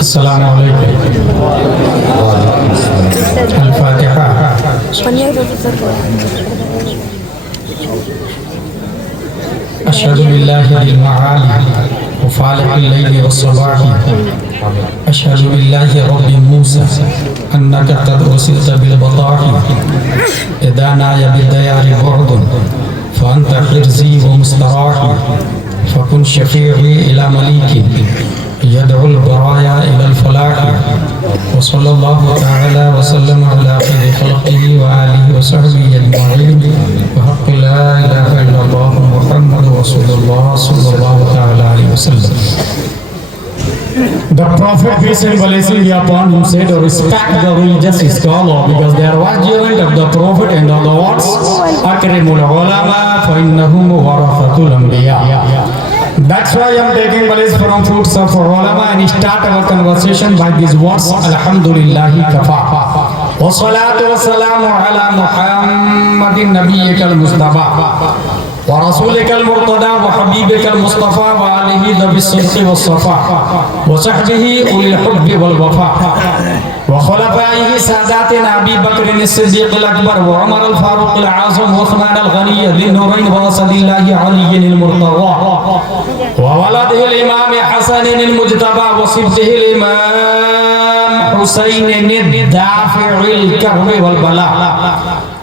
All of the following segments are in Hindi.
अस्सलामु अलैकुम। अल-फातिहा। अशहदु बिल्लाहि बिल मआली व फालिक़िल लैली वस्सबाही। अशहदु बिल्लाहि रब्बि मूसा अन्नका क़द उरसिलता बिल बताही। इज़ा नाया बिद्दयारि बुअदुन फ़अन्ता हिर्ज़ी व मुस्तराही। फ़कुन शफ़ीई इला मलीकिन यदउल बराया इलल फलाही। व सल्लल्लाहु तआला व सल्लम अला खैरि खल्क़िही व आलिहि व सहबिही अजमईन। व हक़्क़ि ला इलाहा इल्लल्लाह मुहम्मदुर रसूलुल्लाह सल्लल्लाहु तआला अलैहि वसल्लम। The Prophet, peace and blessing be upon him, said, respect the religious scholar because they are vigilant of the Prophet and of the words Akrimul ulama fa innahum warathatul anbiya. That's why I am taking place from fruits of ulama and start our conversation by these words, Alhamdulillahi kafa. Wa salatu wa salamu ala Muhammadin nabiyyikal Mustafa wa rasulikal murtada wa habibikal Mustafa wa alihi dhabis sidqi was safa wa sahbihi ulil hubbi wal wafa wa khulafaihi sadatina Abi Bakr as-Siddiq al-Akbar wa Umar al-Faruq al-Azam wa Uthman al-Ghani dhin-nurayn wa asadillahi Ali al-Murtada wa waladihi al-Imam Hasan al-Mujtaba wa sibtihi al-Imam Husayn ad-Dafi' al-Karb wal-Bala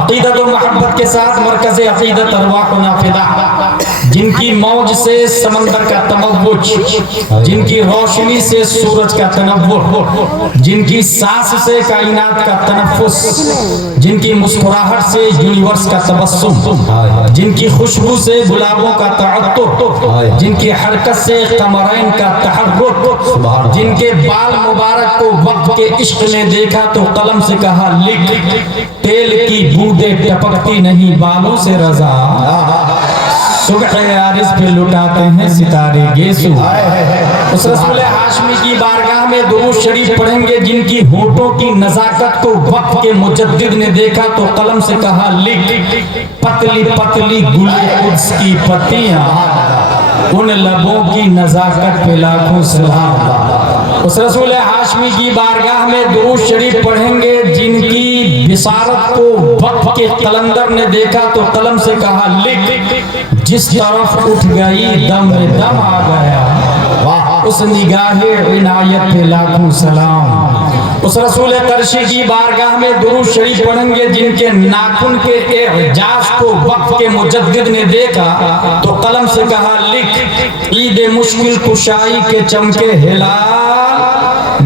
अक़ीदत व मोहब्बत के साथ मरकज़ अक़ीदत अरवाह नाफ़िदा जिनकी मौज से समंदर का तमव्वुज जिनकी रोशनी से सूरज का तनव्वुर जिनकी सांस से कायनात का तनफ़्फ़ुस जिनकी मुस्कुराहट से यूनिवर्स का तबस्सुम जिनकी खुशबू से गुलाबों का तअत्तुर जिनकी हरकत से कमरैन का तहर्रुक जिनके बाल मुबारक को वक्त के इश्क ने देखा तो कलम से कहा लिख तेल की बूंदें टपकती नहीं बालों से रज़ा सुबह आरिस पे लुटाते हैं सितारे गेसू उस रसूल हाशमी की बारगाह में दुरूद शरीफ पढ़ेंगे जिनकी होठों की नजाकत को वक्त के मुजद्दिद ने देखा तो कलम से कहा लिख पतली पतली गुले कुद्स की पत्तियां उन लबों की नजाकत पे लाखों सलाम उस रसूल हाशमी की बारगाह में दुरूद शरीफ पढ़ेंगे जिनकी बिसारत को वक्त के कलंदर ने देखा तो कलम से कहा लिख जिस तरफ उठ गई दम में दम आ गया उस निगाहे इनायत पे लाखों सलाम उस रसूल करशी की बारगाह में दुरूद शरीफ पढ़ेंगे जिनके नाखून के एजाज को वक्त के मुजद्दिद ने देखा तो कलम से कहा लिख ईद मुश्किल कुशाई के चमके हिलाल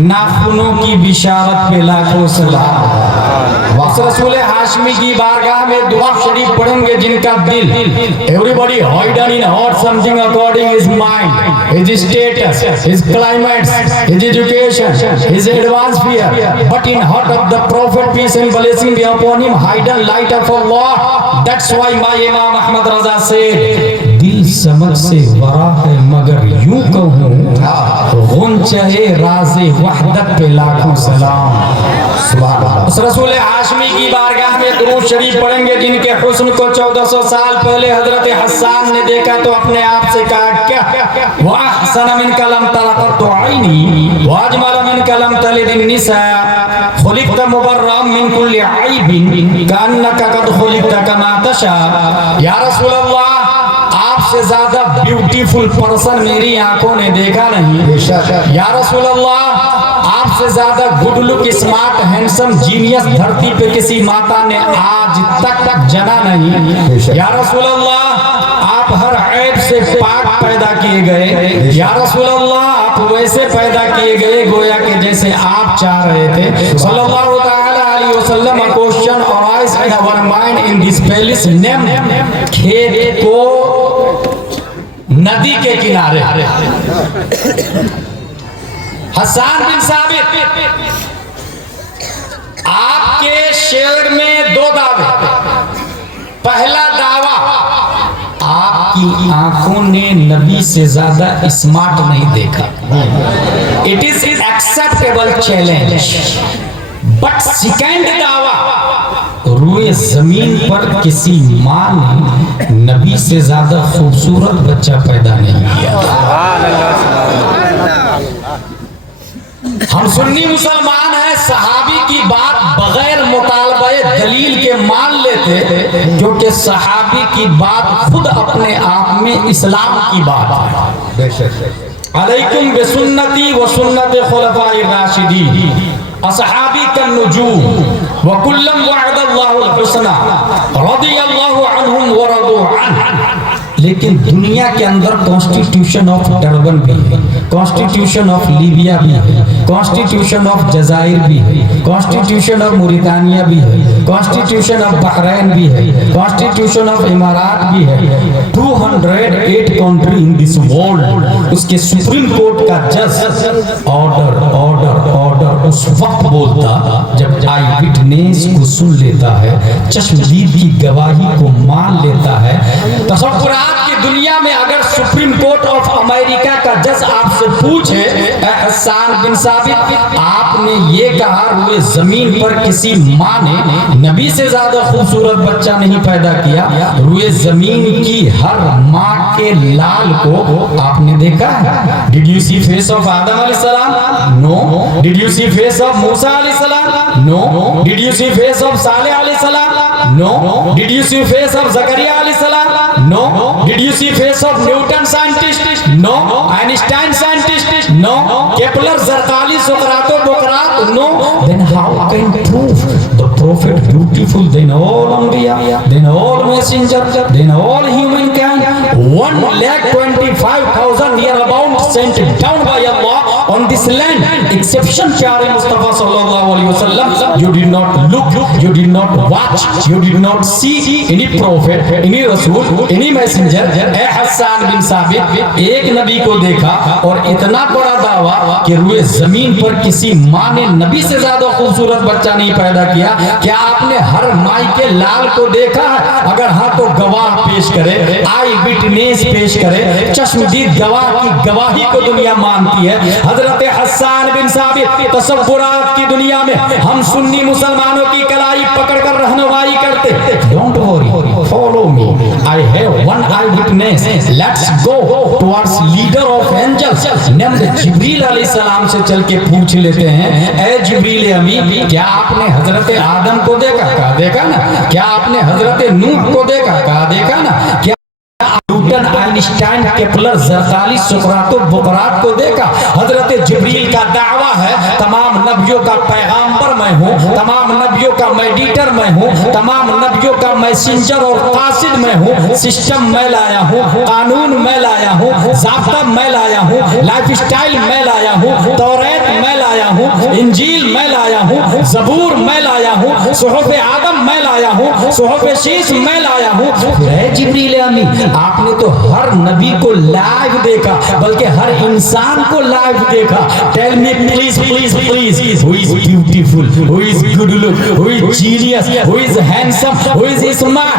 नाखूनों की बिशारत पे लाखों सलाम उस रसूल हाशमी की बारगाह में दुरूद शरीफ पढ़ेंगे जिनका दिल everybody hidden in heart something according his mind his status his climate his education his atmosphere but in heart of the prophet peace and blessing be upon him hidden light of Allah that's why my Imam Ahmad Raza said दिल समझ से वरा है मगर यूं कहूं गुंचे राज़े वहदत पे लाखों सलाम सुभान अल्लाह उस रसूल हाशमी की बारगाह में दुरूद शरीफ पढ़ेंगे जिनके हुस्न को 1400 साल पहले हजरत हसन ने देखा तो अपने आप से कहा क्या व अहसन मिन कलम तलक़त आईनी व अजमल मिन कलम तलिदिन निसा खुलिक़त मुबर्रम मिन कुल्ली ऐबिन कअन्नका क़द खुलिक़त कमा तशा या रसूल अल्लाह आपसे ज्यादा ब्यूटीफुल पर्सन मेरी आंखों ने देखा नहीं या रसूल अल्लाह आपसे ज्यादा good look smart handsome genius धरती पे किसी माता ने आज तक जना नहीं या रसूल अल्लाह आप हर ऐब से पाक पैदा किए गए या रसूल अल्लाह आप वैसे पैदा किए गए गोया कि जैसे आप चाह रहे थे सल्लल्लाहु तआला alaihi wasallam a question arise in our mind in this palace name खेत को नदी के किनारे। हसन बिन साबित, आपके शेर में दो दावे। पहला दावा, आपकी आंखों ने नबी से ज्यादा स्मार्ट नहीं देखा। It is acceptable challenge. But second दावा, रूए जमीन पर किसी मां ने नबी से ज्यादा खूबसूरत बच्चा पैदा नहीं किया। हम सुन्नी मुसलमान हैं, सहाबी की बात बगैर मुतालबे दलील के मान लेते, क्योंकि सहाबी की बात खुद अपने आप में इस्लाम की बात है। अलैकुम बिसुन्नती व सुन्नत खुलफाए राशिदीन असहाबी का नुजूम व कुल्लम वअदल्लाहुल हुस्ना रदियल्लाहु अन्हुम व रदू अन्हु। लेकिन दुनिया के अंदर कॉन्स्टिट्यूशन ऑफ टर्बन भी है, कॉन्स्टिट्यूशन ऑफ लीबिया भी है, कॉन्स्टिट्यूशन ऑफ जजायर भी है, कॉन्स्टिट्यूशन ऑफ मुरितानिया भी है, कॉन्स्टिट्यूशन ऑफ बहरैन भी है, कॉन्स्टिट्यूशन ऑफ इमारात भी है। 208 कंट्री इन दिस वर्ल्ड। उसके सुप्रीम कोर्ट का जज ऑर्डर ऑर्डर ऑर्डर उस वक्त बोलता जब आई विटनेस को सुन लेता है, चश्मदीद की गवाही को मान लेता है। तसव्वुरात की दुनिया में अगर सुप्रीम कोर्ट ऑफ अमेरिका का जज आपसे पूछे, हसन बिन साबित आपने ये कहा हुए जमीन पर किसी माँ ने नबी से ज्यादा खूबसूरत बच्चा नहीं पैदा किया, रुए जमीन की हर माँ के लाल को आपने देखा है? Did you see face of आदम अलैहिस्सलाम? No. Did you see face of मूसा अलैहिस्सलाम? No. Did you see face of सालेह अलैहिस्सलाम? No. Did you see face of जकरिया अलैहिस्सलाम? No. Did you see face of Newton scientist? No. Einstein scientist? No. Kepler, Zarqali, Socrates, Bocrates? No. Then how can prove the prophet beautiful? Then all Anbiya, then all messenger, then all humankind, 1,25,000 year about sent down by Allah on this land. Exception प्यारे मुस्तफा सल्लल्लाहु अलैहि वसल्लम, you did not look, you did not watch, you did not see any prophet, any रसूल, any messenger। ए हसन बिन साबित, एक नबी को देखा और इतना बड़ा दावा कि रुए जमीन पर किसी माँ ने नबी से ज्यादा खूबसूरत बच्चा नहीं पैदा किया। क्या आपने हर माई के लाल को देखा है? अगर हाँ तो गवाह पेश करे, आई विटनेस पेश करे, चश्मदीद गवाह की गवाही को दुनिया मानती है। हजरत हसन बिन साबित तसव्वुरात की दुनिया में हम सुन्नी मुसलमानों की कलाई पकड़कर रहनुमाई करते। Don't worry, follow me, I have one eyewitness. Let's go towards leader of angels named जिब्रील अलैहिस्सलाम से चल के पूछ लेते हैं, ए जिब्रील अमीन, क्या आपने हजरत आदम को देखा? कहा देखा ना। क्या आपने हजरत नूह को देखा? कहा देखा ना। क्या न्यूटन, आइंस्टाइन, केपलर, जरकाली, सुकरातो, बुकरात को देखा? हजरत जिब्रील का दावा है तमाम नबियों का पैगाम्बर मैं हूँ, तमाम नबियों का मेडिटर मैं हूँ, तमाम नबियों का मैसेंजर और कासिद मैं हूँ। सिस्टम मैं लाया हूँ, कानून मैं लाया हूँ, ज़ाब्ता मैं लाया हूँ, लाइफ स्टाइल मैं लाया हूँ, तौरात मैं लाया हूँ, इंजील मैं लाया हूँ, ज़बूर मैं लाया हूँ, सुहूफ आदम मैं लाया हूँ, सुहूफ शीश मैं लाया हूँ। जिब्रील अमीन, आपने तो हर नबी को लाइव देखा, बल्कि हर इंसान को लाइव देखा। Tell me please please please, who is beautiful, who is good look, who is genius, who is handsome, who is smart?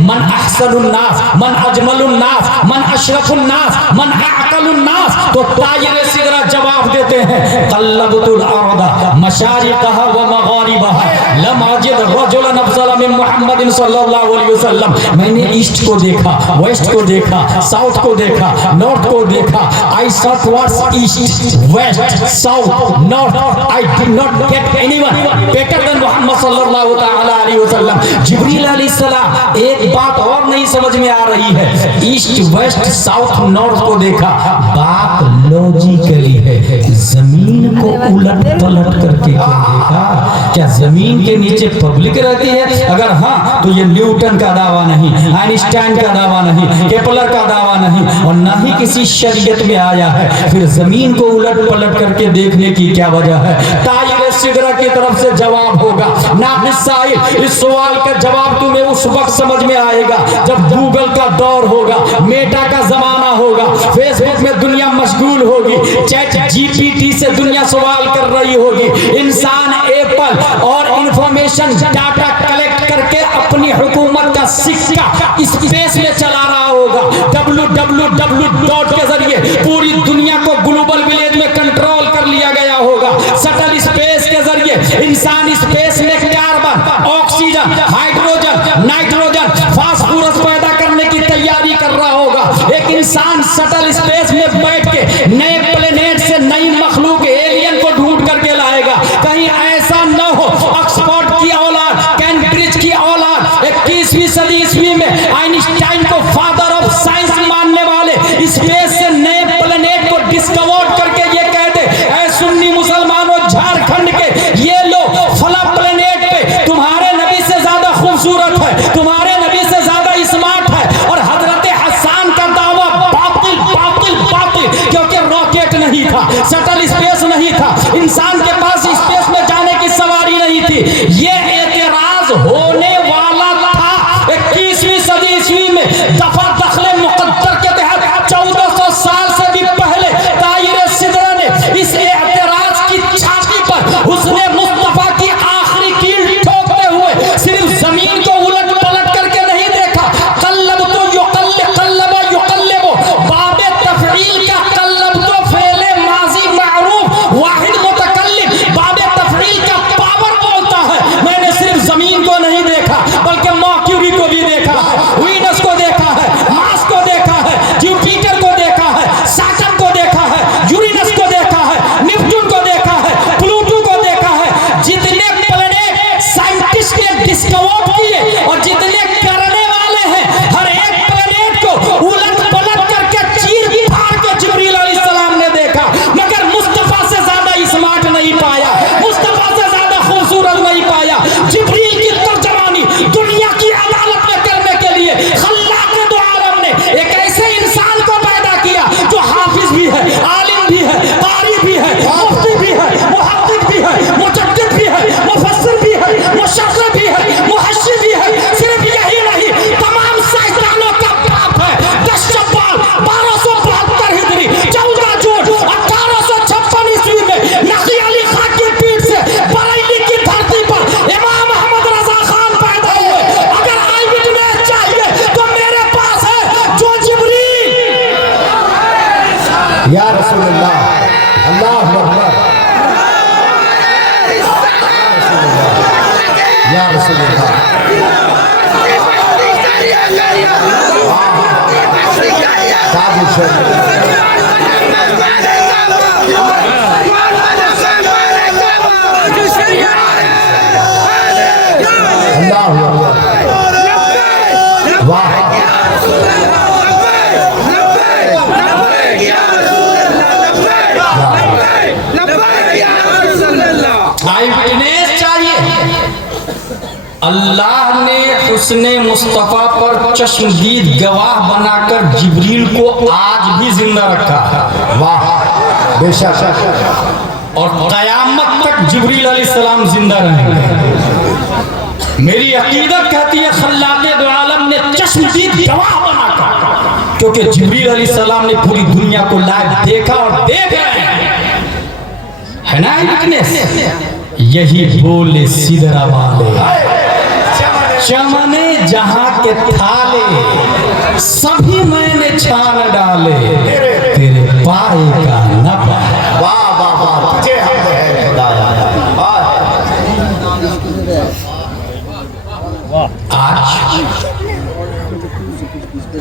मन अहसनुन नास, मन अजमलुन नास, मन अशरफुन नास, मन अअकलुन नास। तो तायर सिदरा जवाब देते हैं, तल्लबतुल अर्दा मशारिकहा व मगारिबहा लम अजिद रजुलन अफज़ल मिन मुहम्मदिन सल्लल्लाहु अलैहि वसल्लम। मैंने ईस्ट को देखा, वेस्ट को देखा, साउथ को देखा, नॉर्थ को देखा। I saw towards east, west, south, north. I did not get anyone better than Muhammad सल्लल्लाहु तआला अलैहि वसल्लम। जिब्रील अलैहिस्सलाम, एक बात और नहीं समझ में आ रही है। ईस्ट, वेस्ट, साउथ, नॉर्थ को देखा, बात लॉजिकली है। जमीन को उलट पलट करके क्या देखा? क्या जमीन के नीचे पब्लिक रहती है? अगर हाँ तो ये न्यूटन का दावा नहीं, आइंस्टाइन का दावा नहीं, केपलर का दावा नहीं, और ना ही किसी शरीयत में आया है। फिर जमीन को उलट पलट करके देखने की क्या वजह है? तायर सिदरा की तरफ से जवाब होगा। नाक़िसाइल, इस सवाल का जवाब तुम्हें उस वक्त समझ में आएगा जब गूगल का दौर होगा, मेटा का जमाना होगा, फेसबुक में दुनिया मशगूल होगी, चैट जीपीटी से दुनिया सवाल कर रही होगी। इंसान एप्पल और इंफॉर्मेशन डाटा कलेक्ट करके अपनी हुकूमत का सिक्का स्पेस में चला रहा होगा। www के जरिए पूरी दुनिया को ग्लोबल विलेज में कंट्रोल कर लिया गया होगा। शटल स्पेस के जरिए इंसान स्पेस में carbon, oxygen, hydrogen, nitrogen, phosphorus पैदा करने की तैयारी कर रहा होगा। एक इंसान शटल स्पेस में बैठ के नए प्लेनेट से नई मखलूक एलियन को ढूंढ करके लाएगा। कहीं ऐसा न हो ऑक्सफोर्ड की औलाद, कैम्ब्रिज की औलाद 21वीं सदी ईस्वी में आइंस्टाइन को फादर ऑफ साइंस मानने वाले स्पेस से नए प्लेनेट को डिस्कवर करके ये कह दे, ऐ सुन्नी मुसलमानों झारखंड के ये लो, फला प्लेनेट पे तुम्हारे नबी से ज्यादा खूबसूरत है, तुम्हारे नबी से ज्यादा स्मार्ट है। और हजरत हसन का दावा बातिल बातिल बातिल, क्योंकि रॉकेट नहीं था, शटल स्पेस नहीं था, इंसान के पास स्पेस में जाने की सवारी नहीं थी। ये एतराज होने वाला था 21वीं सदी ईस्वी में दफा दखले मुकद्दर के तहत 1400 साल से भी पहले ताहिर सिदरा ने इस एतराज की छाती पर उसने मुस्तफा की आखिरी कील ठोकते हुए सिर्फ जमीन को उलट पलट करके नहीं देखा, कल्लब तो युकल्लिबो बाबे तफईल का कल्लब तो फेले माजी मारूफ वाहिद मुतकल्लिम बाबे तफईल का पावर बोलता है। मैंने सिर्फ जमीन को नहीं देखा बल्कि मर्क्यूरी को भी देखा है, वीनस को देखा है, मार्स को देखा है, जुपिटर को देखा है, सैटर्न को देखा है, यूरेनस को देखा है, नेपच्यून को देखा है, प्लूटो को देखा है। जितने प्लैनेट साइंटिस्ट ने डिस्कवर किए और जितने करने वाले हैं, हर एक प्लैनेट को उलट पलट करके चीर फाड़ के जिब्रील अलैहिस्सलाम ने देखा, मगर मुस्तफा से ज्यादा स्मार्ट नहीं पाया, मुस्तफा से ज्यादा खूबसूरत नहीं पाया। जिब्रील की तर्जमानी दुनिया की अदालत में करने के लिए खल्लाक दो आलम ने एक ऐसे इंसान को पैदा किया जो हाफिज भी है, आलिम भी है, कारी भी है, मुफ्ती भी है, मुहद्दिस भी है, मुजद्दिद भी है, मुफस्सिर भी है, मुशर्रिह भी है, मुहश्शिर भी है। सिर्फ यही नहीं, तमाम साइंसदानों का बाप है। 10 शव्वाल 1272 हिजरी 14 जून 1856 ईस्वी में नकी अली खां की पीठ से बरेली की धरती पर इमाम अहमद रजा खान पैदा हुए। अगर आई विटनेस चाहिए तो मेरे पास है, जो जिब्रील या रसूलुल्लाह, अल्लाहु अकबर, या रसूलुल्लाह। अल्लाहु अकबर, वाह। आई विटनेस चाहिए। अल्लाह ने हुस्ने मुस्तफा पर चश्मदीद गवाह बनाकर जिब्रील को आज भी जिंदा रखा है। वाह, बेशक। और कयामत तक जिब्रील अलैहिस्सलाम जिंदा रहेंगे। मेरी अकीदत कहती है खल्लाक़े दो आलम ने चश्मदीद गवाह बनाकर, क्योंकि जिब्रील अलैहिस्सलाम ने पूरी दुनिया को लाइव देखा और देख रहे हैं, है ना विटनेस। यही बोले सिदरा वाले, चमने जहां के थाले सभी मैंने छान डाले, तेरे पाए का न पाए। वाह वाह वाह, तुझे हम्द है खुदाया। आज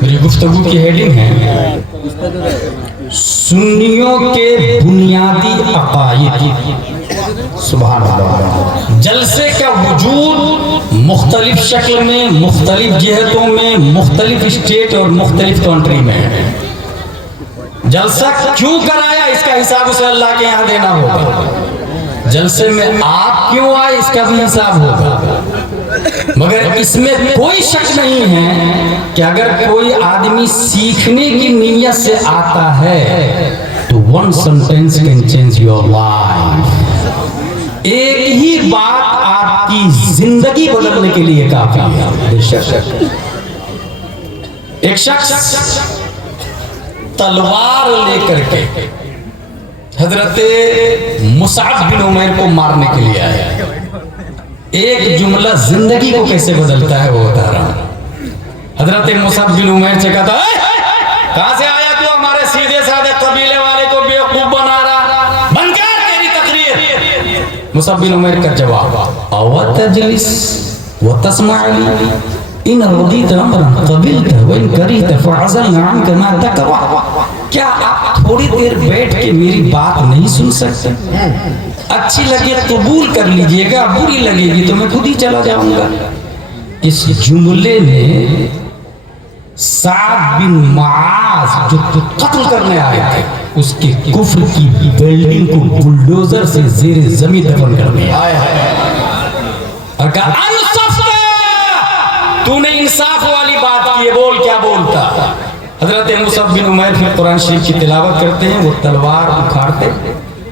मेरी गुफ्तगू की हेडिंग है सुन्नियों के बुनियादी अकायद। सुभान अल्लाह। जलसे का वजूद मुख्तलिफ शक्ल में, मुख्तलिफ जिहतों में, मुख्तलिफ स्टेट और मुख्तलिफ कंट्री में है। जलसा क्यों कराया इसका हिसाब उसे अल्लाह के यहाँ देना होगा। जलसे में आप क्यों आए इसका भी हिसाब होगा। मगर इसमें कोई शक नहीं है कि अगर कोई आदमी सीखने की नीयत से आता है तो one sentence can change your life. एक ही बात आपकी जिंदगी बदलने के लिए काफी है। एक शख्स तलवार लेकर के हजरत मुसअब बिन उमैर को मारने के लिए आया। एक जुमला जिंदगी को कैसे बदलता है वो बता रहा हूं। हजरत मुसअब बिन उमैर से कहता है, कहां से आया तू हमारे सीधे साधे कबीले वाले को बेवकूफ बना रहा, बंद कर तेरी तकरीर। मुसअब बिन उमैर का जवाब, अव तजलिस व तस्माअली इन रदीत अमरन कबिलत व इन करीत फअज़लना अन्का मा तकरा। क्या आप थोड़ी देर बैठ के मेरी बात नहीं सुन सकते? अच्छी लगे कबूल कर लीजिएगा, बुरी लगेगी तो मैं खुद ही चला जाऊंगा। इस जुमले ने साद बिन मुआज जो कत्ल करने आए थे उसके कुफ्र की बिल्डिंग को बुलडोजर से ज़ेरे ज़मीन दफन कर दिया। और कहा, तूने इंसाफ वाली बात की है, बोल क्या बोलता। हजरत मुसअब बिन उमैर फिर कुरान शरीफ की तिलावत करते हैं, वो तलवार उखाड़ते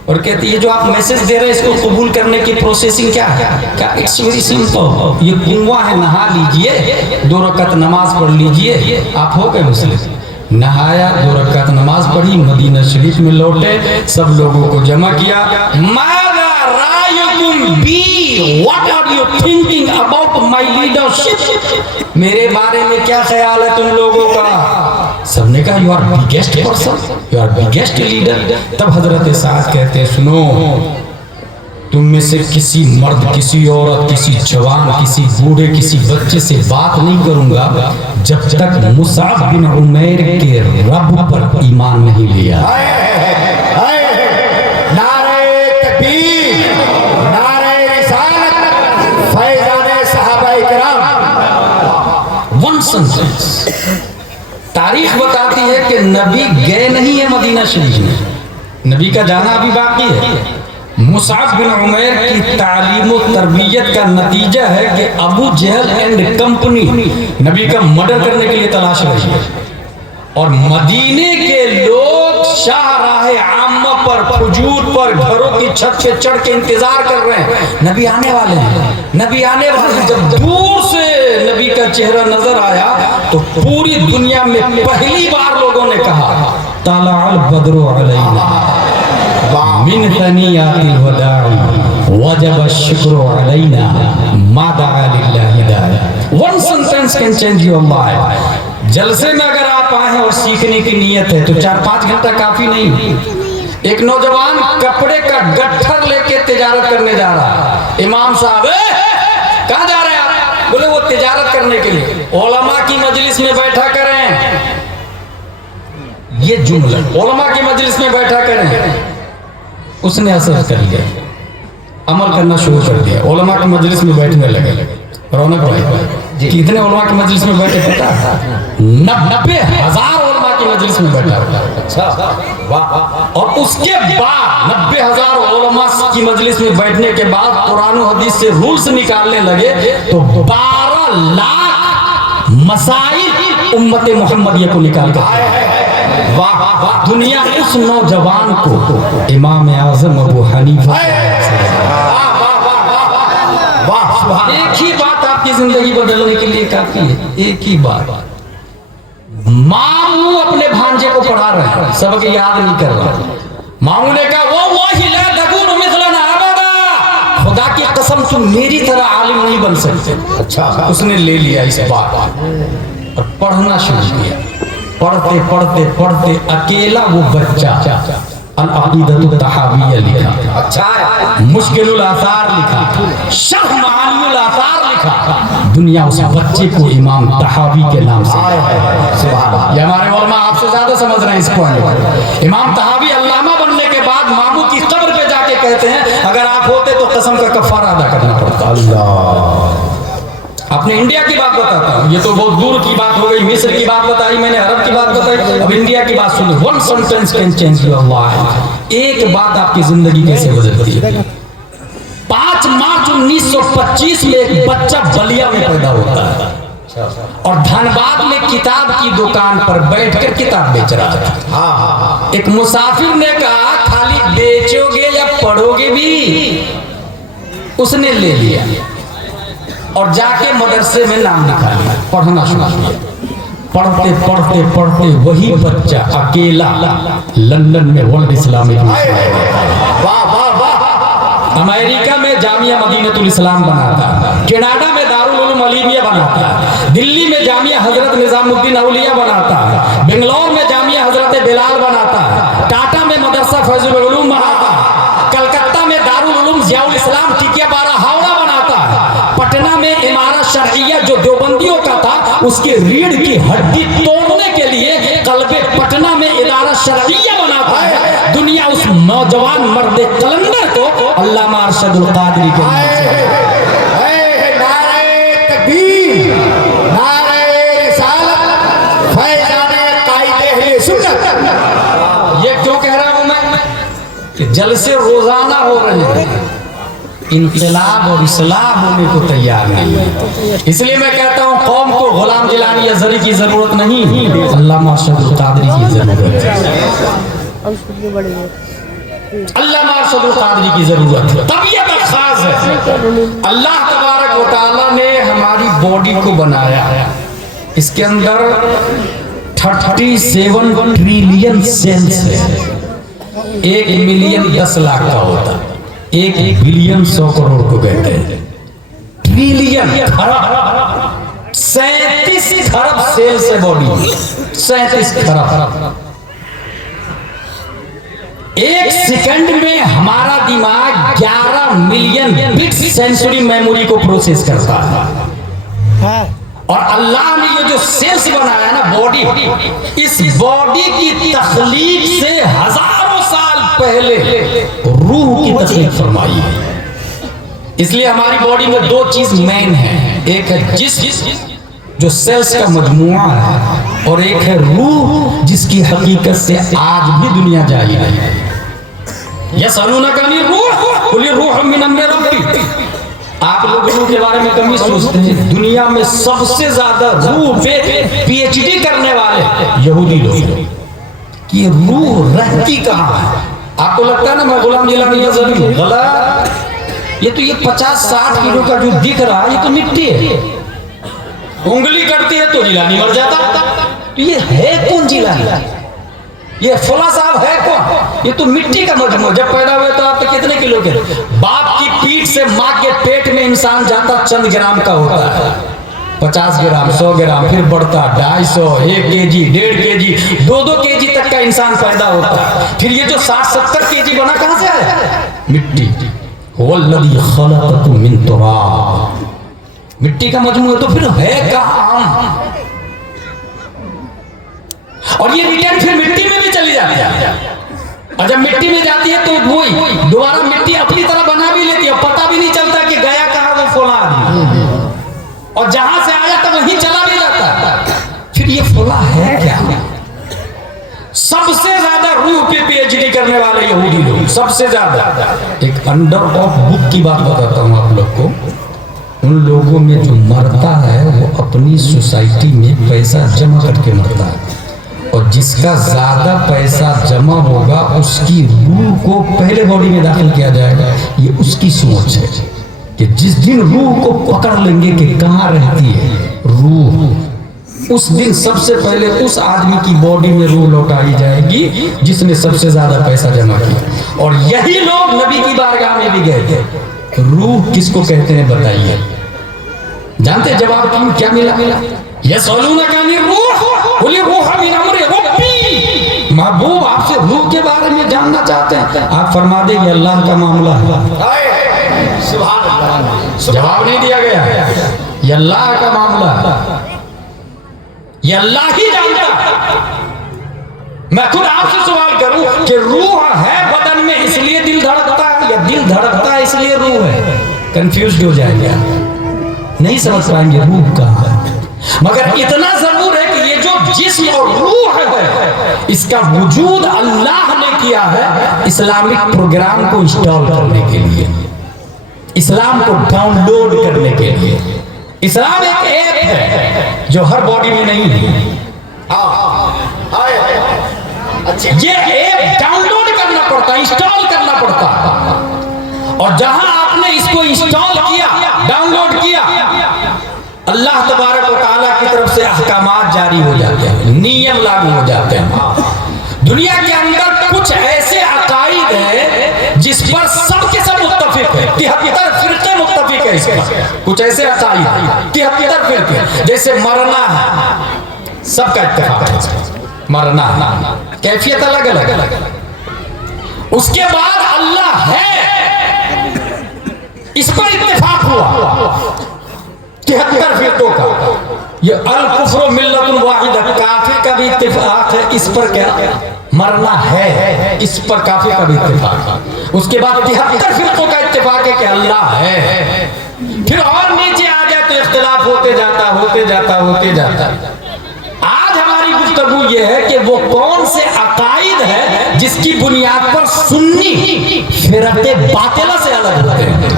और कहते हैं, ये जो आप मैसेज दे रहे हैं इसको कबूल करने की प्रोसेसिंग क्या है? क्या इट्स वेरी सिंपल, ये कुआं है, नहा लीजिए, 2 रकात नमाज पढ़ लीजिए, आप हो गए मुस्लिम। नहाया, 2 रकात नमाज पढ़ी, मदीना शरीफ में लौटे, सब लोगों को जमा किया। What are you thinking about my leadership? मेरे बारे में क्या ख्याल है तुम लोगों का? सबने कहा you are biggest person, you are biggest leader. तब हजरत साद कहते हैं, सुनो, तुम में से किसी मर्द, किसी औरत, किसी जवान, किसी बूढ़े, किसी बच्चे से बात नहीं करूंगा जब तक मुसअब बिन उमैर के रब पर ईमान नहीं लिया। तारीख बताती है कि नबी गए नहीं है मदीना शरीफ में, नबी का जाना अभी बाकी है। मुसअब बिन उमैर की तालीम और तरबियत का नतीजा है कि अबू जहल एंड कंपनी नबी का मर्डर करने के लिए तलाश रही है और मदीने के लोग शाहराहे आम्मा पर, फुजूर पर, घरों की छत पे चढ़ के इंतजार कर रहे हैं, नबी आने वाले हैं, नबी आने वाले हैं। जब दूर से नबी का चेहरा नजर आया तो पूरी दुनिया में पहली बार लोगों ने कहा, तलाअल बद्रु अलैना मिन सनियातिल वदाई वजब शुक्र अलैना मा दआ लिल्लाहि दाई। One sentence can change your life. जलसे में अगर आप आए हैं और सीखने की नीयत है तो 4-5 घंटा काफी नहीं। एक नौजवान कपड़े का गट्ठर लेके तिजारत करने जा रहा है। इमाम साहब, कहाँ जा रहे हैं आप? बोले वो तिजारत करने के लिए। उलमा की मजलिस में बैठा करें, ये जुमला, उलमा की मजलिस में बैठा करें। उसने असर कर लिया, अमल करना शुरू कर दिया, उलमा की मजलिस में बैठने लगे। रौनक भाई, कितने उलमा की मजलिस में बैठे पता? 90,000 उलमा की मजलिस में बैठा। अच्छा, वाह। और उसके बाद 90,000 उलमा की मजलिस में बैठने के बाद कुरान और हदीस से रूल्स निकालने लगे तो 12 लाख मसाइल उम्मत मुहम्मदिया को निकाल कर वाह। दुनिया उस नौजवान को इमाम आज़म अबू हनीफा, एक ही बात आपकी जिंदगी बदलने के लिए काफी है, एक ही बात। मामू अपने भांजे को पढ़ा रहे हैं, सबक याद नहीं कर रहा। मामू ने कहा, वो हिला दगुन मिसलना अबदा, खुदा की कसम तुम मेरी तरह आलिम नहीं बन सकते। अच्छा, उसने ले लिया इस बात और पढ़ना शुरू किया। पढ़ते पढ़ते पढ़ते अकेला वो बच्चा अल-अक़ीदतुत तहाविय्या लिखा, अच्छा, मुश्किलुल आसार लिखा, शर्ह मानियुल आसार लिखा। दुनिया उस बच्चे को इमाम तहावी के नाम से, ये हमारे उलमा आपसे ज्यादा समझ रहे हैं इस पॉइंट। इमाम तहावी अल्लामा बनने के बाद मामू की कब्र पे जाके कहते हैं, अगर आप होते तो कसम का कफारा अदा करना पड़ता। अल्लाह, अपने इंडिया की बात बताता हूँ, ये तो बहुत दूर की बात हो गई, मिस्र की बात बताई मैंने, अरब की बात बताई, अब इंडिया की बात सुनो। One sentence can change your life. एक बात आपकी जिंदगी कैसे बदलती है। 5 मार्च 1925 में एक बच्चा बलिया में पैदा होता है और धनबाद में किताब की दुकान पर बैठकर किताब बेच रहा था। एक मुसाफिर ने कहा, खाली बेचोगे या पढ़ोगे भी? उसने ले लिया और जाके मदरसे में नाम लिखा लिया, पढ़ना शुरू किया। पढ़ते पढ़ते पढ़ते वही बच्चा अकेला लंदन में वर्ल्ड इस्लामिक, वाह वाह वाह, अमेरिका में जामिया मदीनतुल इस्लाम बनाता, कनाडा में दारुल उलूम अलीमिया बनाता, दिल्ली में जामिया हजरत निजामुद्दीन औलिया बनाता, बेंगलोर में जामिया हजरत बिलाल बनाता, टाटा में मदरसा फैजुल उलूम बनाता, कलकत्ता में दारुल उलूम जियाउल इस्लाम टिकियापाड़ा हावड़ा बनाता, पटना में इमारत शरइया जो देवबंदियों का था उसकी रीढ़ की हड्डी तोड़ने के लिए कल्बे पटना में इदारा शरइया बनाता है। दुनिया उस नौजवान मर्द कलंदर को अल्लामा अरशदुल कादरी के नारे तकबीर, नारे रिसालत, फैज़ाने कायदे अहले सुन्नत। ये क्यों कह रहा हूं मैं कि जलसे रोजाना हो रहे हैं, इनकलाब और इस्लाह होने को तैयार नहीं है। इसलिए मैं कहता हूं कौम को गुलाम जिलानी अज़हरी की जरूरत नहीं, अल्लामा अरशदुल कादरी की जरूरत है, अल्लामा अरशदुल कादरी की जरूरत है। तबीयत खास है। अल्लाह तबारक व तआला ने हमारी बॉडी को बनाया, इसके अंदर 37 ट्रिलियन सेल्स है। 1 मिलियन 10 लाख का होता है, 1 बिलियन 100 करोड़ को कहते हैं, ट्रिलियन खरब, 37 खरब सेल्स है बॉडी में, 37 खरब। 1 सेकंड में हमारा दिमाग 11 मिलियन बिट्स सेंसरी मेमोरी को प्रोसेस करता है। और अल्लाह ने ये जो सेल्स बनाया ना बॉडी, इस बॉडी की तख्लीक से हजारों साल पहले रूह की तख्लीक फरमाई है। इसलिए हमारी बॉडी में 2 चीज मेन है, एक है जिस्म जो सेल्स का मजमुआ है, और एक है रूह जिसकी हकीकत से आज भी दुनिया जारी है। यसअलूनका अनिर रूह कुल रूह मिन अम्रि रब्बी। आप लोग रूह के बारे में कमी सोचते हैं। दुनिया में सबसे ज्यादा रूह पे पीएचडी करने वाले यहूदी लोग, कि रूह रहती कहाँ है। आपको लगता है ना मैं गुलाम जिलानी अज़हरी हूं, गलत। ये तो ये 50-60 किलो का जो दिख रहा है ये तो मिट्टी है। उंगली कटती है तो जिलानी मर जाता। तो ये है कौन जिलानी? ये फला साहब है कौन? ये तो मिट्टी का मजमूआ। जब पैदा हुए तो आप तो कितने किलो के? बाप की पीठ से माँ के पेट में इंसान जाता चंद ग्राम का होता है, 50 ग्राम 100 ग्राम, फिर बढ़ता 250, 1 केजी, 1.5 केजी, 2-2 केजी तक का इंसान पैदा होता है। फिर ये जो 60-70 केजी बना कहां से आया? मिट्टी। वल्लज़ी खलक़कुम मिन तुराब, मिट्टी का मजमूआ। तो फिर है कहां? और ये रिटर्न फिर मिट्टी में भी चली जाती है, और जब मिट्टी में जाती है तो वही दोबारा मिट्टी अपनी तरह बना भी लेती है, पता भी नहीं चलता कि गया कहां वो फौलाद, और जहां से आया था वहीं चला भी जाता। फिर ये फौला है क्या? सबसे ज्यादा रूह पे पीएचडी करने वाले यहूदी लोग, सबसे ज्यादा। एक अंडर ऑफ बुक की बात बताता हूं आप लोग को। उन लोगों में जो मरता है वो अपनी सोसाइटी में पैसा जमा करके मरता है, और जिसका ज्यादा पैसा जमा होगा उसकी रूह को पहले बॉडी में दाखिल किया जाएगा। ये उसकी सोच है कि जिस दिन रूह को पकड़ लेंगे कि कहाँ रहती है रूह, उस दिन सबसे पहले उस आदमी की बॉडी में रूह लौटाई जाएगी जिसने सबसे ज्यादा पैसा जमा किया। और यही लोग नबी की बारगाह में भी गए थे। रूह किसको कहते हैं बताइए? जानते जवाब क्या मिला? यसअलूनका अनिर रूह कुल रूह मिन अम्रि रब्बी। महबूब आपसे रूह के बारे में जानना चाहते हैं, आप फरमा दे कि अल्लाह का मामला है। सुभान अल्लाह। जवाब नहीं दिया गया, ये अल्लाह का मामला है, ये अल्लाह ही जानता। मैं खुद आपसे सवाल करूं कि रूह है बदन में इसलिए दिल धड़कता है, या दिल धड़कता है इसलिए रूह है? कंफ्यूज हो जाएंगे, नहीं समझ पाएंगे रूह कहाँ है। मगर इतना जरूर है कि ये जो जिस्म और रूह है इसका वजूद अल्लाह ने किया है इस्लामिक प्रोग्राम को इंस्टॉल करने के लिए, इस्लाम को डाउनलोड करने के लिए। इस्लाम एक ऐप है जो हर बॉडी में नहीं है। ये ऐप डाउनलोड करना पड़ता है, इंस्टॉल करना पड़ता है, और जहां आप आपने इसको इंस्टॉल किया, डाउनलोड किया, अल्लाह तबारक व तआला की तरफ से अहकामात जारी हो जाते हैं, नियम लागू हो जाते हैं। दुनिया के अंदर कुछ ऐसे अकाइद है जिस पर सबके सब मुत्तफिक है, 73 फिरके मुत्तफिक है इस पर। कुछ ऐसे अकाइद 73 फिरके, जैसे मरना है, सबका इत्तेफाक है, मरना कैफियत अलग अलग। उसके बाद अल्लाह है, इस पर इत्तेफाक हुआ 73 फिरकों का। ये अल कुफ्र मिल्लतुन वाहिदा, काफिर का भी इत्तेफाक है इस पर, क्या मरना है, इस पर काफिर का भी इत्तेफाक है। उसके बाद 73 फिरकों का इत्तेफाक है कि अल्लाह है। फिर और नीचे आ जाए तो इख्तिलाफ होते जाता। आज हमारी गुफ्तगू ये है कि वो कौन से अकाइद है जिसकी बुनियाद पर सुन्नी फिरके बातिला से अलग होते हैं।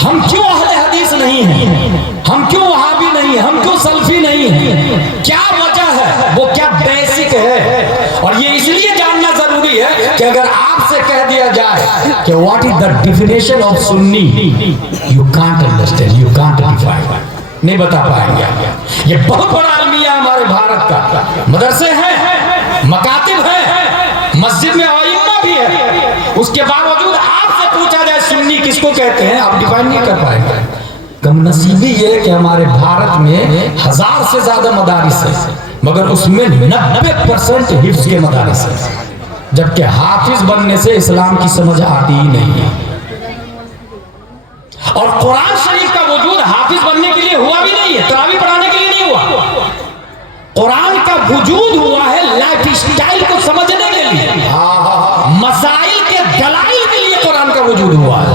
हम क्यों अहले हदीस नहीं हैं, हम क्यों वहाबी नहीं हैं, हम क्यों सल्फी नहीं हैं, क्या वजह है, वो क्या बेसिक है। और ये इसलिए जानना जरूरी है कि अगर आपसे कह दिया जाए कि what is the definition of Sunni, you can't understand, you can't define, नहीं बता पाएंगे। ये बहुत बड़ा अलमिया हमारे भारत का, मदरसे हैं, मकातिब हैं, मस्जिद में आइम्मा भी है, उसके बावजूद आपसे पूछा जाए सुन्नी किसको कहते हैं, आप डिफाइन नहीं कर पाएंगे। कमनसीबी ये कि हमारे भारत में 1000 से ज्यादा मदारिस है, मगर उसमें 90% हिफ्ज के मदारिस है, जबकि हाफिज बनने से इस्लाम की समझ आती ही नहीं है। और कुरान शरीफ का वजूद हाफिज बनने के लिए हुआ भी नहीं है, तरावी पढ़ाने के लिए नहीं हुआ। कुरान का वजूद हुआ है लाइफ स्टाइल को समझने के लिए, मसाइल के दलाइल के लिए कुरान का वजूद हुआ है।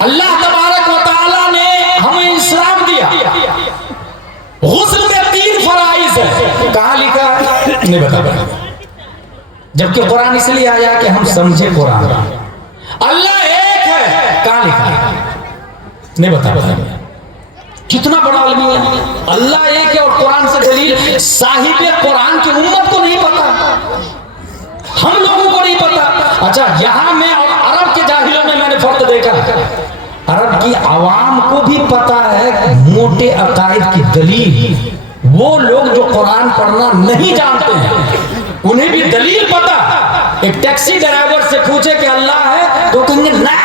अल्लाह तबारक व तआला ने हमें इस्लाम दिया, गुस्ल में 3 फराइज है, कहां लिखा है नहीं बता पाएंगे, जबकि कुरान इसलिए आया कि हम समझे कुरान। अल्लाह एक है, कहां लिखा है नहीं बता पाएंगे। कितना बड़ा आलमी है, अल्लाह एक है और कुरान से दलील। साहिब कुरान की उम्मत को नहीं पता, हम लोगों को नहीं पता। अच्छा, यहां में और अरब के जाहिलों में मैंने फर्क देखा, अरब की आवाम को भी पता है मोटे अकायद की दलील। वो लोग जो कुरान पढ़ना नहीं जानते हैं उन्हें भी दलील पता। एक टैक्सी ड्राइवर से पूछे कि अल्लाह है तो कहेंगे ना,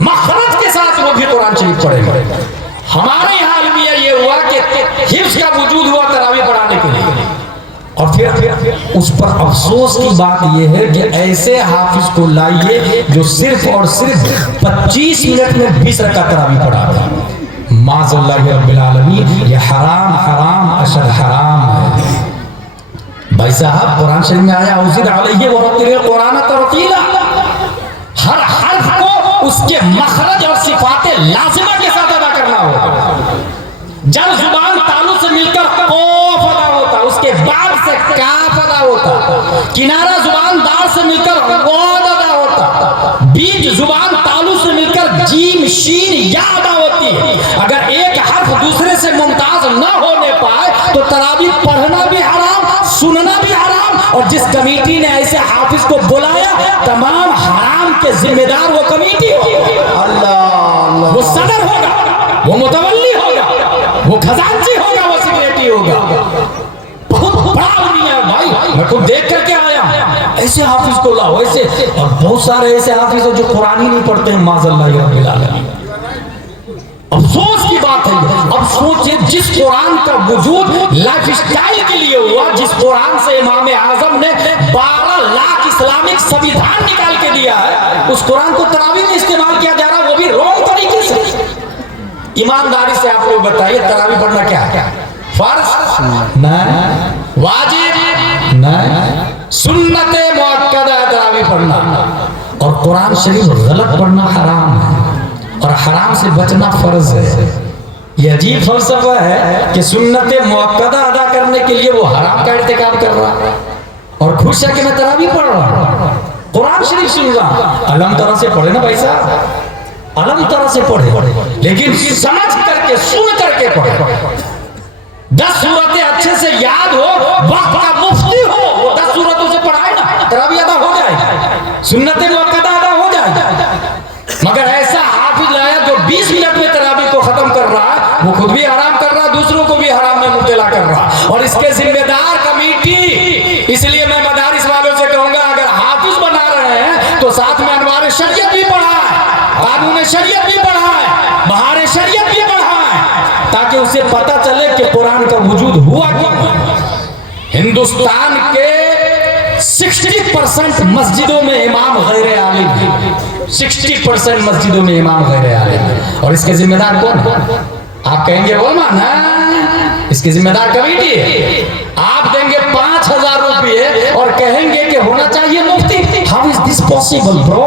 मखरज के साथ वो भी कुरान शरीफ पढ़ेगा। हमारे यहाँ अलमिया ये हुआ कि हिफ्ज का वजूद हुआ तरावी पढ़ाने के लिए, और फिर उस पर अफसोस की बात यह है कि ऐसे हाफिज को लाइए जो सिर्फ और सिर्फ 25 मिनट में 20 रकात तरावी पढ़ा था। माज़ल्लाहि रब्बिल आलमीन, ये हराम हराम अशद हराम है। भाई साहब, कुरान शरीफ में आया उज़िद अलैहि व रत्तिल कुरान तरतीला, हर हर्फ को उसके मखरज और सिफाते लाजिमा के साथ अदा करना होगा। जब जुबान तालु से मिलकर कौफ अदा होता, उसके बाद से काफ अदा होता, किनारा जुबान दाल से मिलकर वाद अदा होता, बीच जुबान तालु से मिलकर जीम शीन या अदा होती है। अगर एक हर्फ दूसरे से मुमताज न होने पाए तो तरावी पढ़ना भी हराम, सुनना भी हराम। और जिस कमेटी ने ऐसे हाफिज को बुलाया, तमाम हराम के जिम्मेदार वो कमेटी होगी। अल्लाह, वो सदर होगा, वो मुतवल्ली होगा, वो खजांची होगा, वो सेक्रेटरी होगा। बहुत बड़ा आदमी है भाई, मैं खुद देख करके आया। ऐसे हाफिज को लाओ, ऐसे। और बहुत सारे ऐसे हाफिज हैं जो कुरान ही नहीं पढ़ते हैं। माज़ल्लाहि रब्बिल आलमीन, अफसोस की बात है। अब सोचिए, जिस कुरान का वजूद लाइफ स्टाइल के लिए हुआ, जिस कुरान से इमाम आजम ने 12 लाख इस्लामिक संविधान निकाल के दिया है, उस कुरान को तरावी में इस्तेमाल किया जा रहा है, वो भी रॉन्ग तरीके से। ईमानदारी से आप लोग बताइए, तरावी पढ़ना क्या है? फर्ज नहीं, वाजिब नहीं, सुन्नत मुअक्कदा तरावी पढ़ना। और कुरान शरीफ गलत पढ़ना हराम है, और हराम से बचना फर्ज है। ये अजीब फलसफा है कि सुन्नत मुअक्कदा अदा करने के लिए वो हराम का इर्तिकाब कर रहा है, और खुश है कि मैं तरावी पढ़ रहा हूँ, कुरान शरीफ सुन रहा हूँ। अलम तरह से पढ़े ना भाई साहब, अलम तरह से पढ़े, लेकिन समझ करके सुन करके पढ़े। 10 सूरतें अच्छे से याद हो, वक्त का मुफ्ती हो, वो 10 सूरतों से पढ़ाए ना, तरावी अदा हो जाए, सुन्नतें मुअक्कदा अदा हो जाए। मगर ऐसा हाफिज लाया जो 20 मिनट में तरावी को खत्म कर रहा है, वो खुद भी हराम कर रहा, दूसरों को भी हराम में मुब्तला कर रहा, और इसके जिम्मेदार कमेटी। इसलिए मैं मदारिस वालों से कहूंगा, अगर हाफिज बना रहे हैं तो साथ में अनवार शरीयत भी पढ़ाए, कानून शरीयत भी पढ़ाए, बहार शरीयत भी पढ़ाए, ताकि उसे पता चले कि कुरान का वजूद हुआ क्यों। हिंदुस्तान के 60% मस्जिदों में इमाम गैर आलिम है, 60% मस्जिदों में इमाम गैर आलिम है, और इसके जिम्मेदार कौन है? आप कहेंगे बोलना ना, इसकी जिम्मेदार कमेटी है। आप देंगे 5000 रुपये और कहेंगे कि होना चाहिए मुफ्ती। How is this possible bro?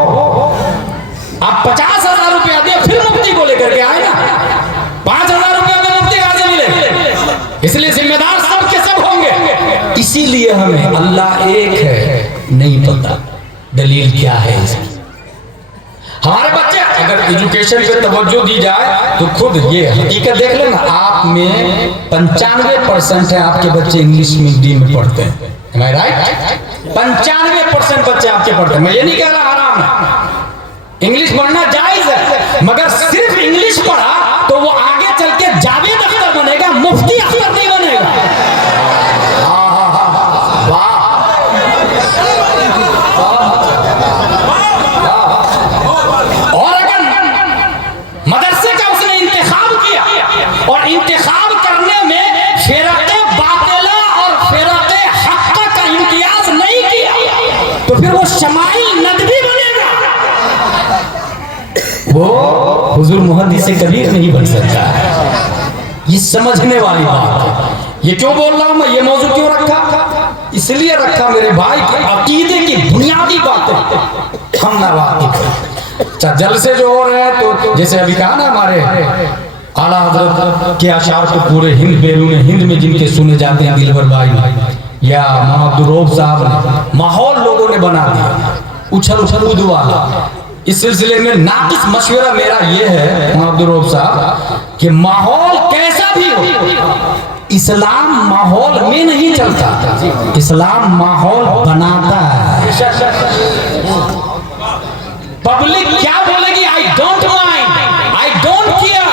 आप 50,000 रुपया दिए फिर मुफ्ती को लेकर के आए ना, 5,000 रुपया में मुफ्ती कहां से मिले? इसलिए जिम्मेदार सब के सब होंगे। इसीलिए हमें अल्लाह एक है नहीं पता, दलील क्या है इसकी। हमारे बच्चे अगर एजुकेशन पे तवज्जो दी जाए तो खुद ये हकीकत देख लेना, आप में 95% है आपके बच्चे इंग्लिश मीडियम में पढ़ते हैं। Am I right? 95% बच्चे आपके पढ़ते हैं। मैं ये नहीं कह रहा हराम है, इंग्लिश पढ़ना जायज है, मगर सिर्फ इंग्लिश पढ़ा तो वो आगे चल के जावेद अख्तर बनेगा, मुफ्ती अख्तर नहीं बनेगा। और अगर मदरसे का उसने इंतखाब किया और इंतखाब करने में फिरक़े बातिला और फिरक़े हक़ का इम्तियाज नहीं किया तो फिर वो शमाइल नदवी बनेगा, वो हुजूर मुहद्दिस कबीर नहीं बन सकता है। ये समझने वाली बात है। ये क्यों बोल रहा हूं मैं, ये मौजूद क्यों रखा? इसलिए रखा मेरे भाई कि अकीदे की बुनियादी बातें हम ना वाकिफ। जलसे जो हो रहे हैं तो जैसे अभी कहा ना, हमारे आला हजरत के अशार को पूरे हिंद बैरून हिंद में जिनके सुने जाते हैं, दिलवर भाई या मोहम्मद रऊफ साहब ने माहौल लोगों ने बना दिया उछल उछल कूद वाला। इस सिलसिले में नाकिस मशवरा मेरा ये है मोहम्मद रऊफ साहब कि माहौल कैसा भी हो, इस्लाम माहौल में नहीं चलता, इस्लाम माहौल बनाता है। पब्लिक क्या बोलेगी, I don't mind, I don't care,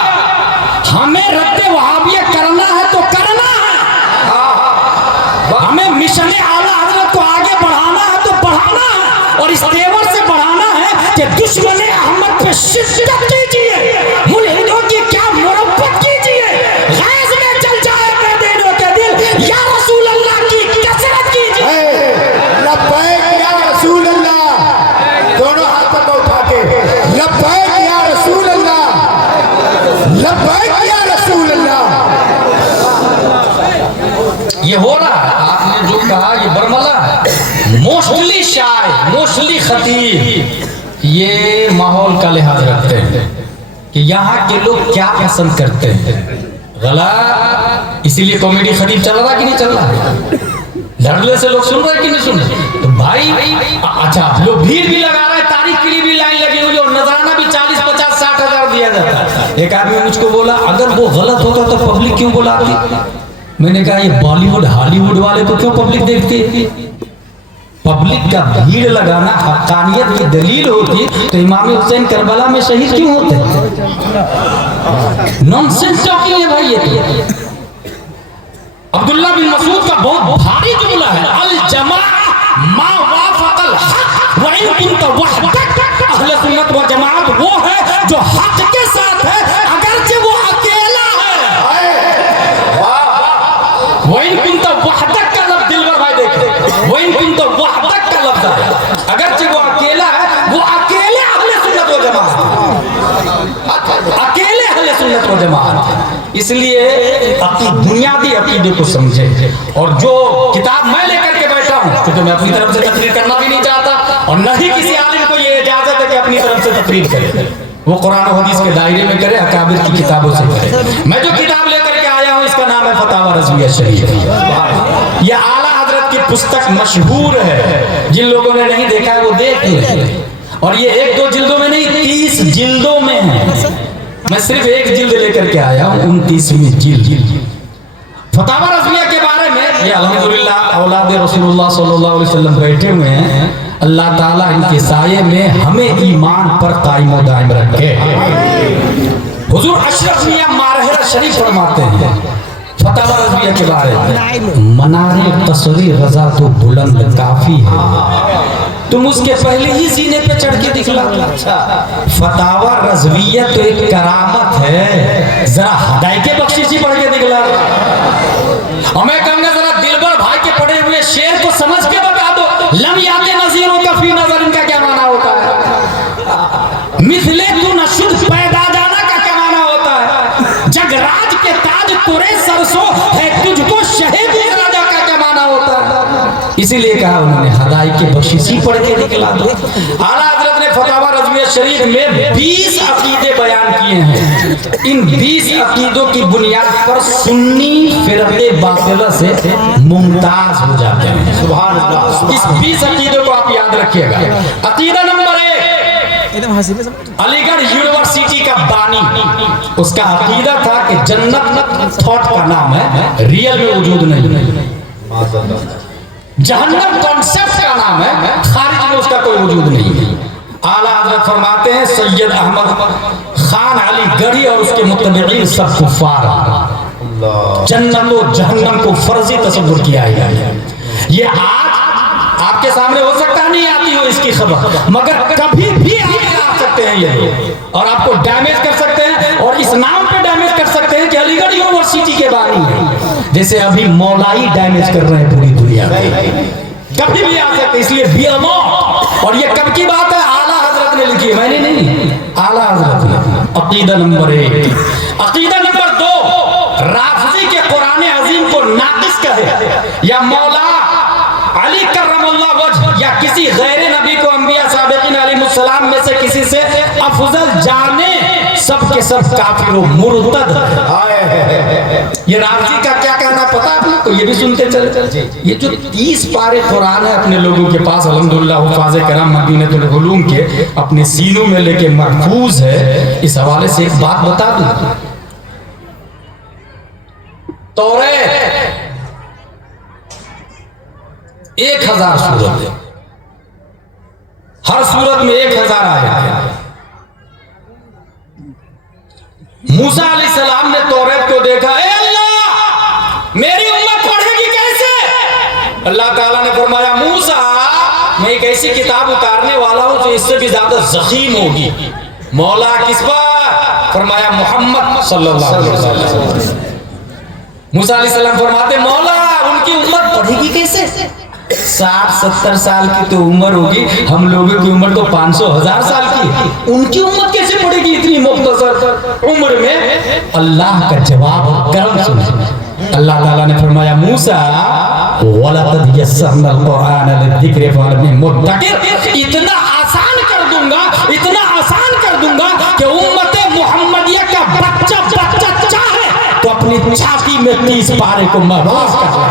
हमें रद्द वहाबिया करना है तो करना है, हमें मिशन आला हजरत को आगे बढ़ाना है तो बढ़ाना है, और इस तेवर से बढ़ाना है कि दुश्मन अहमद पे शिद्दत कीजिए, मुल्हिदों की क्या मुरब्बत कीजिए, गैज़ में जल जाए बेदीनों के दिल, या रसूल अल्लाह की कसरत कीजिए। लब्बैक या रसूल अल्लाह, दोनों हाथों को उठा के लब्बैक या रसूल अल्लाह, लब्बैक या रसूल अल्लाह। ये हो रहा है, आपने जो कहा ये बरमला है। मोस्टली शायर, मोस्टली खतीब ये माहौल का लिहाज रखते हैं कि यहाँ के लोग क्या पसंद करते हैं, गलत। इसीलिए कॉमेडी खतीब चल रहा कि नहीं चल रहा, धड़ल्ले से लोग सुन रहे कि नहीं सुन रहे। तो भाई अच्छा, लोग भीड़ भी लगा रहे हैं, तारीख के लिए भी लाइन लगी हुई, और नजराना भी 40, 50, 60 हजार दिया जाता है। एक आदमी मुझको बोला, अगर वो गलत होता तो पब्लिक क्यों बुलाती? मैंने कहा ये बॉलीवुड हॉलीवुड वाले तो क्यों पब्लिक देखती है? पब्लिक का भीड़ लगाना हक्कानियत की दलील होती तो इमाम हुसैन करबला में शहीद क्यों होते? नॉनसेंस टॉकिंग है भाई ये। अब्दुल्ला बिन मसूद का बहुत भारी जुमला है, अल जमा मा वाफक़ल हक़ व इन कुंत वहदक। अहले सुन्नत व जमात वो है जो हक के साथ है अगरचे वो अकेला है। व इन कुंत वहदक का लफ्ज़ दिलवर भाई देखें, व इन कुंत वहदक का लफ्ज़ है, अगरचे वो अकेला है, वो अकेले अहले सुन्नत व जमात, अकेले अहले सुन्नत व जमात। इसलिए अपनी बुनियादी अकीदे को समझे, और जो किताब मैं लेकर के बैठा हूँ, क्योंकि मैं अपनी तरफ से तकरीर करना भी नहीं चाहता और न ही किसी आलिम को ये इजाजत है कि अपनी तरफ से तकरीर करे, वो कुरान और हदीस के दायरे में करे, अकाबिर की किताबों से करे। मैं जो किताब लेकर के आया हूँ इसका नाम है फतावा रज़विया शरीफ। यह आला हजरत की पुस्तक मशहूर है, जिन लोगों ने नहीं देखा है वो देख ले, और ये 1-2 जिल्दों में नहीं 30 जिल्दों में है। मैं सिर्फ एक जिल्द लेकर के आया हूँ, 29वीं जिल्द। फतावा रज़विया के बारे में, ये अल्हम्दुलिल्लाह औलाद रसूलुल्लाह सल्लल्लाहु अलैहि वसल्लम बैठे हुए हैं, अल्लाह ताला इनके साये में हमें ईमान पर कायम व दायम रखे। हुजूर अशरफ मियां मारहरा शरीफ फरमाते हैं फतावा रज़विया के बारे में, मनारे तस्वीर रजा तो बुलंद काफी है, तुम उसके पहले ही सीने पे चढ़ के दिखला। फतावा रज़विया तो एक करामत है, जरा हदाई के बख्शिशी पढ़ के दिखला। हमें कहूंगा जरा दिलबर भाई के पढ़े हुए शेर को समझ के बता दो, लम याते नज़ीरों का फी नज़र, इनका क्या माना होता है? मिसले तू नशुद पैदा जाना का क्या माना होता है? जगराज के ताज तुरे सरसों है, तुझको शहीद राजा का क्या माना होता है? इसीलिए कहा उन्होंने हदाई के बख्शिशी पढ़ के दिखला दो। आला हज़रत ने फतावा रज़विया शरीफ में 20 अकीदे बयान किए हैं। इन 20 अकीदों की बुनियाद पर सुन्नी फिरक़े बातिला से मुमताज हो जाते हैं। सुभान अल्लाह। इस 20 अकीदों को आप याद रखिएगा। अकीदा नंबर 1, अलीगढ़ यूनिवर्सिटी का बानी, उसका अकीदा था कि जन्नत थॉट का नाम है, रियल में वजूद नहीं। जहन्नम कॉन्सेप्ट का नाम है, खारिज में उसका कोई वजूद नहीं है। आला हज़रत फरमाते हैं सैयद अहमद खान अली गढ़ी और उसके मुत्तबिईन सब कुफ्फार, जन्नत और जहन्नम को फर्जी तसव्वुर किया है। ये आज आपके सामने हो सकता है नहीं आती हो इसकी खबर, मगर कभी भी आगे आ सकते हैं ये, और आपको डैमेज कर सकते हैं, और इस नाम पे डैमेज कर सकते हैं कि अलीगढ़ यूनिवर्सिटी के बानी है, जैसे अभी मौलाई डैमेज कर रहे हैं पूरी दुनिया में। कभी भी आ सकते, इसलिए बी अमौत। और ये कब की बात है? आला हज़रत ने लिखी है, मैंने नहीं, आला हज़रत ने। अकीदा नंबर 1। अकीदा नंबर 2, राफ़ज़ी के कुरान अज़ीम को नाक़िस कहे या मौला अली कर्रमल्लाह वजह या किसी गैर नबी को अंबिया साबिक़ीन अलैहिस्सलाम में से किसी से अफजल जाने, सब के सब काफिर मुर्तद। ये राफ़ज़ी का क्या कहना पता है आपको? ये भी सुनते चले। ये जो 30 पारे कुरान है अपने लोगों के पास, अल्हम्दुलिल्लाह हुफ़ाज़े करम मदीनतुल उलूम के अपने सीनों में लेके महफूज है। इस हवाले से एक बात बता दूं, तौरात 1000 सूरत है, हर सूरत में 1000 आयत है। मूसा अलैहिस्सलाम ने तौरात को देखा, ए अल्लाह मेरी उम्मत पढ़ेगी कैसे? अल्लाह ताला ने फरमाया, मूसा मैं एक ऐसी किताब उतारने वाला हूं जो इससे भी ज्यादा ज़ख़ीम होगी। मौला किस पर? फरमाया मोहम्मद सल्लल्लाहु अलैहि वसल्लम। मूसा अलैहिस्सलाम फरमाते, मौला उनकी उम्मत पढ़ेगी कैसे? 60-70 साल की तो उम्र होगी, हम लोगों की उम्र तो 500-1000 साल की, उनकी उम्मत कैसे पड़ेगी इतनी मुख्तसर उम्र में? अल्लाह का जवाब करम सुनिए। अल्लाह ताला ने फरमाया, मूसा वलक़द यस्सरनल कुरान लिज़िक्रि फहल मिन मुद्दकिर, इतना आसान कर दूंगा, इतना आसान कर दूंगा कि उम्मत मुहम्मदिया का बच्चा चाहे तो अपनी छाती में 30 पारे को महफूज कर ले।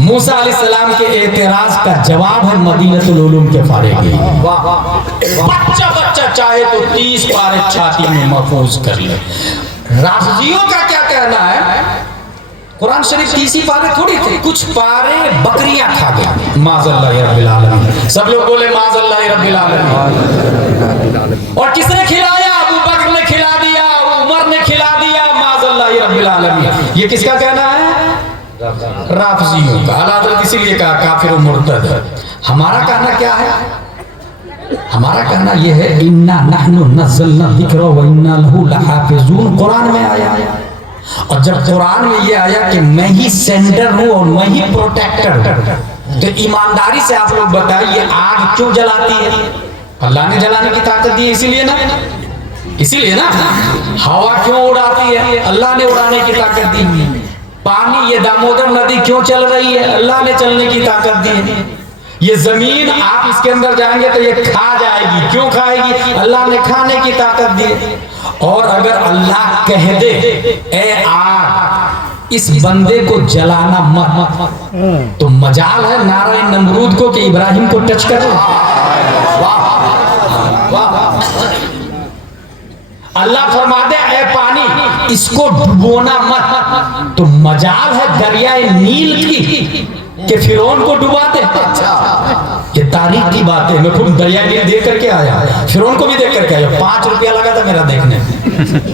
मूसा अलैहिस्सलाम के एतराज का जवाब है मदीनतुल उलूम के फारे की। बच्चा चाहे तो 30 पारे छाती में महफूज कर ले। राफ़ज़ियों का क्या कहना है? कुरान शरीफ 30 पारे थोड़ी थे, कुछ पारे बकरियां खा गई। माज़ल्लाहि रब्बिल आलमीन। सब लोग बोले माज़ल्लाहि रब्बिल आलमीन। और किसने खिलाया? अबू बकर ने खिला दिया, उमर ने खिला दिया। माज़ल्लाहि रब्बिल आलमीन। ये किसका कहना है? राफ़ज़ियों का। आला हज़रत इसीलिए कहा काफिर और मुर्तद है। हमारा कहना क्या है? हमारा कहना यह है, इन्ना नहनु नज़्ज़लना ज़िक्र व इन्ना लहू लहाफ़िज़ून। कुरान में आया, और जब कुरान में ये आया कि मैं ही सेंडर हूँ और मैं ही प्रोटेक्टर हूँ, तो ईमानदारी से आप लोग बताइए आग क्यों जलाती है? अल्लाह ने जलाने की ताकत दी, इसीलिए ना। हवा क्यों उड़ाती है? अल्लाह ने उड़ाने की ताकत दी। पानी, ये दामोदर नदी क्यों चल रही है? अल्लाह ने चलने की ताकत दी है। ये जमीन आप इसके अंदर जाएंगे तो ये खा जाएगी, क्यों खाएगी? अल्लाह ने खाने की ताकत दी है। और अगर अल्लाह कह दे, ए आग इस बंदे को जलाना मत, तो मजाल है नारे नमरूद को कि इब्राहिम को टच करे। अल्लाह फरमा दे, ए पानी इसको डुबोना मत। तो मजाल है दरियाए नील की कि फिरौन को डुबा दे। ये तारीख की बात है। मैं खुद दरिया नील देख करके आया, फिरौन को भी देख करके आया। 5 रुपया लगा था मेरा देखने,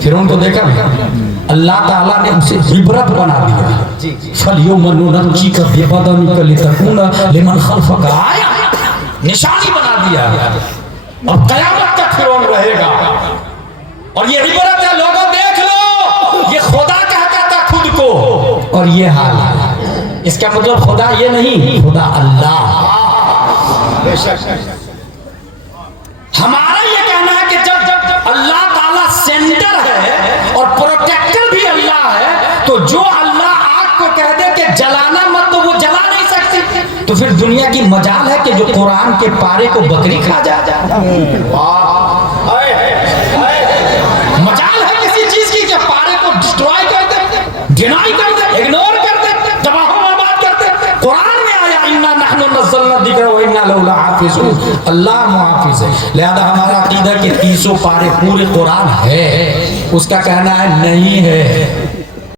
फिरौन को देखा मैं। अल्लाह ताला ने उसे इबरत बना दिया। फलियौम नुनज्जीका बिबदनिका लितकूना लिमन खल्फका आया, निशानी बना दिया। अब कयामत तक फिरौन रहेगा। और ये इबरत है, लोगों देख लो, ये खुदा कहता था खुद को, और ये हाल है। इसका मतलब खुदा ये नहीं, खुदा अल्लाह। हमारा ये कहना है कि जब अल्लाह ताला सेंटर है और प्रोटेक्टर भी अल्लाह है, तो जो अल्लाह आग को कह दे कि जलाना मत, तो वो जला नहीं सकती। तो फिर दुनिया की मजाल है कि जो कुरान के पारे को बकरी खा जाए। मजाल है किसी चीज की कि पारे को डिस्ट्रॉय कर दे, डिनाई कर दे, इग्नोर कर दे, तबाह बर्बाद कर दे। कुरान में आया इन्ना नहनु नज़्ज़लना ज़िक्र व इन्ना लहु लहाफ़िज़ून, अल्लाह मुहाफ़िज़ है। लिहाजा हमारा अक़ीदा के 300 पारे पूरे कुरान है, उसका कहना है नहीं है।